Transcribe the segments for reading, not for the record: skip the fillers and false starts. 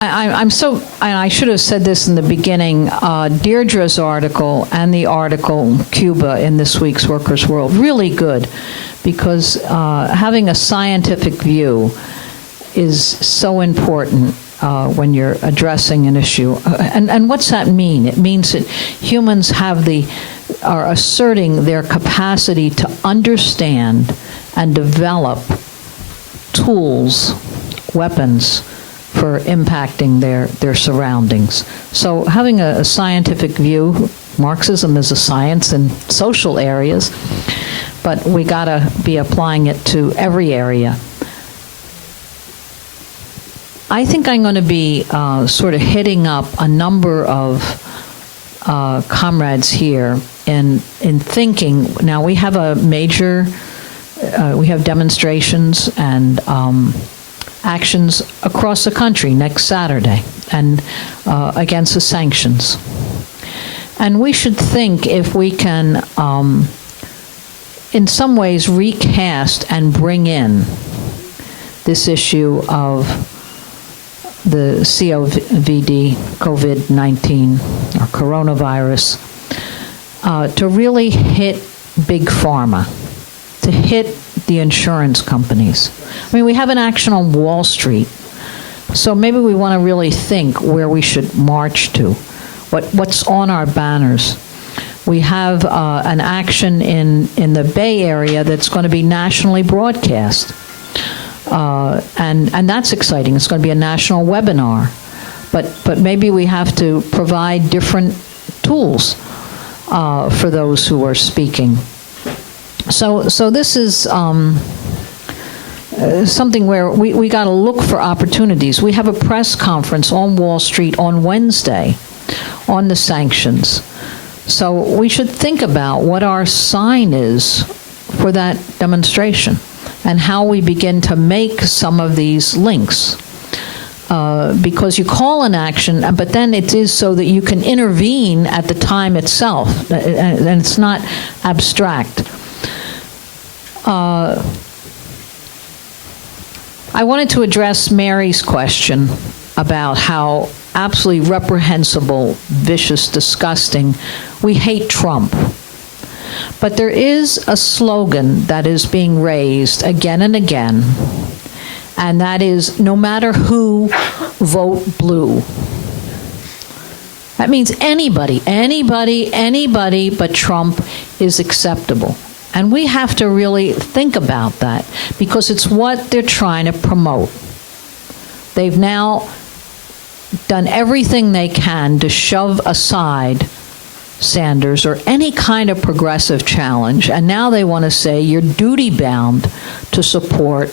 I'm so, and I should have said this in the beginning, Deirdre's article and the article Cuba in this week's Workers' World, really good, because having a scientific view is so important when you're addressing an issue. And what's that mean? It means that humans are asserting their capacity to understand and develop tools, weapons, for impacting their surroundings. So having a scientific view, Marxism is a science in social areas, but we gotta be applying it to every area. I think I'm gonna be sort of hitting up a number of comrades here in thinking. Now we have a major, we have demonstrations and actions across the country next Saturday and against the sanctions. And we should think if we can, in some ways, recast and bring in this issue of the COVID-19 or coronavirus to really hit big pharma, to hit the insurance companies. I mean, we have an action on Wall Street, so maybe we want to really think where we should march to, what's on our banners. We have an action in the Bay Area that's going to be nationally broadcast, and that's exciting. It's going to be a national webinar, but maybe we have to provide different tools for those who are speaking. So this is something where we got to look for opportunities. We have a press conference on Wall Street on Wednesday on the sanctions. So we should think about what our sign is for that demonstration and how we begin to make some of these links. Because you call an action, but then it is so that you can intervene at the time itself, and it's not abstract. I wanted to address Mary's question about how absolutely reprehensible, vicious, disgusting, we hate Trump. But there is a slogan that is being raised again and again, and that is, no matter who, vote blue. That means anybody but Trump is acceptable. And we have to really think about that because it's what they're trying to promote. They've now done everything they can to shove aside Sanders or any kind of progressive challenge, and now they want to say you're duty-bound to support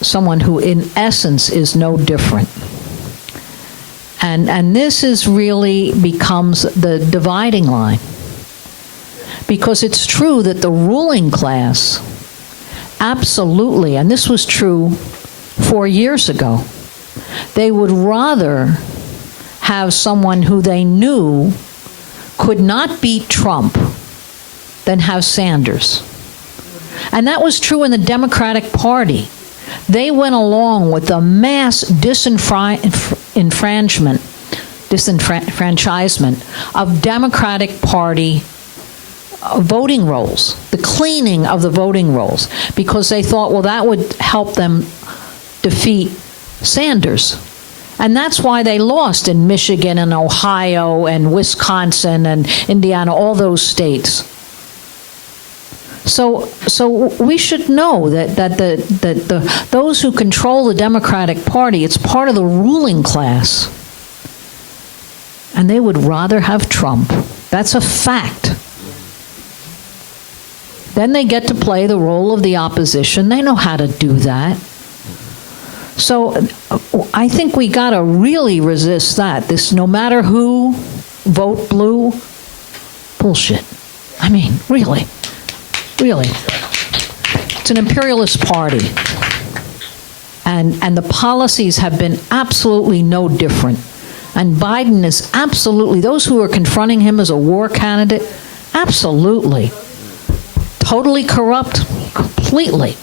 someone who in essence is no different. And this is really becomes the dividing line. Because it's true that the ruling class, absolutely, and this was true 4 years ago, they would rather have someone who they knew could not beat Trump than have Sanders. And that was true in the Democratic Party. They went along with the mass disenfranchisement of Democratic Party voting rolls, the cleaning of the voting rolls, because they thought, well, that would help them defeat Sanders. And that's why they lost in Michigan and Ohio and Wisconsin and Indiana, all those states. So we should know that those who control the Democratic Party, it's part of the ruling class. And they would rather have Trump. That's a fact. Then they get to play the role of the opposition. They know how to do that. So I think we got to really resist that. This no matter who, vote blue, bullshit. I mean, really. It's an imperialist party. And the policies have been absolutely no different. And Biden is absolutely, those who are confronting him as a war candidate, absolutely. Totally corrupt, completely.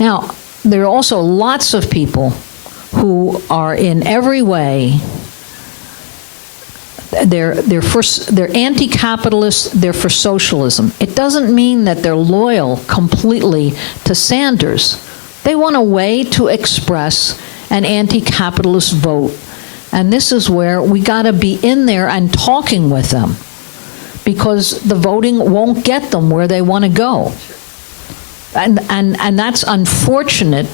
Now, there are also lots of people who are in every way, they're anti-capitalist, they're for socialism. It doesn't mean that they're loyal completely to Sanders. They want a way to express an anti-capitalist vote. And this is where we got to be in there and talking with them, because the voting won't get them where they want to go. And that's unfortunate.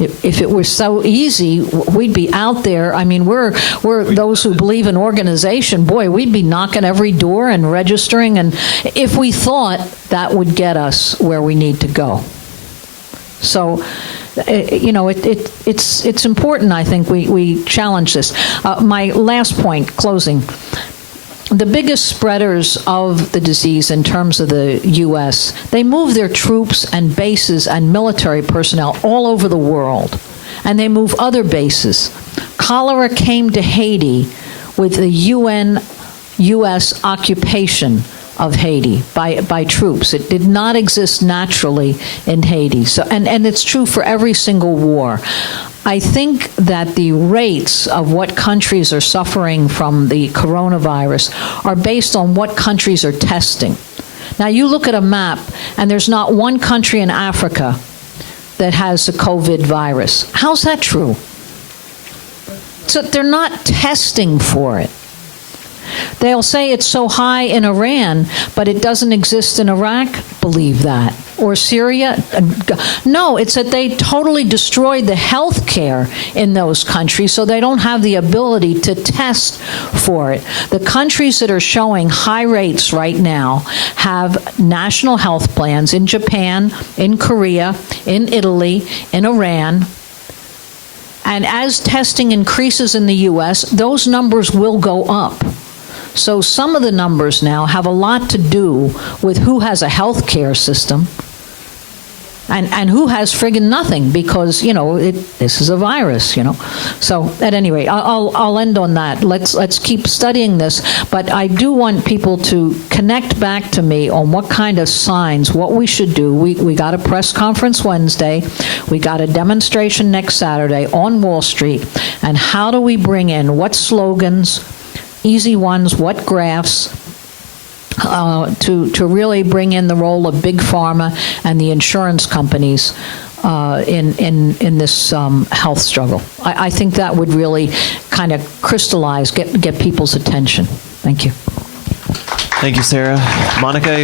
If it were so easy, we'd be out there. I mean, we're those who believe in organization. Boy, we'd be knocking every door and registering, and if we thought that would get us where we need to go. So, you know, it's important, I think, we challenge this. My last point, closing. The biggest spreaders of the disease in terms of the U.S., they move their troops and bases and military personnel all over the world, and they move other bases. Cholera came to Haiti with the U.S. occupation of Haiti by troops. It did not exist naturally in Haiti. So, and it's true for every single war. I think that the rates of what countries are suffering from the coronavirus are based on what countries are testing. Now, you look at a map, and there's not one country in Africa that has the COVID virus. How's that true? So they're not testing for it. They'll say it's so high in Iran, but it doesn't exist in Iraq. Believe that. Or Syria. No, it's that they totally destroyed the health care in those countries, so they don't have the ability to test for it. The countries that are showing high rates right now have national health plans in Japan, in Korea, in Italy, in Iran. And as testing increases in the U.S., those numbers will go up. So some of the numbers now have a lot to do with who has a health care system and who has friggin' nothing, because, you know, this is a virus, you know. So at any rate, I'll end on that. Let's keep studying this, but I do want people to connect back to me on what kind of signs, what we should do. We got a press conference Wednesday. We got a demonstration next Saturday on Wall Street. And how do we bring in what slogans, easy ones, what graphs, to really bring in the role of big pharma and the insurance companies in this health struggle. I think that would really kind of crystallize, get people's attention. Thank you. Thank you, Sarah. Monica?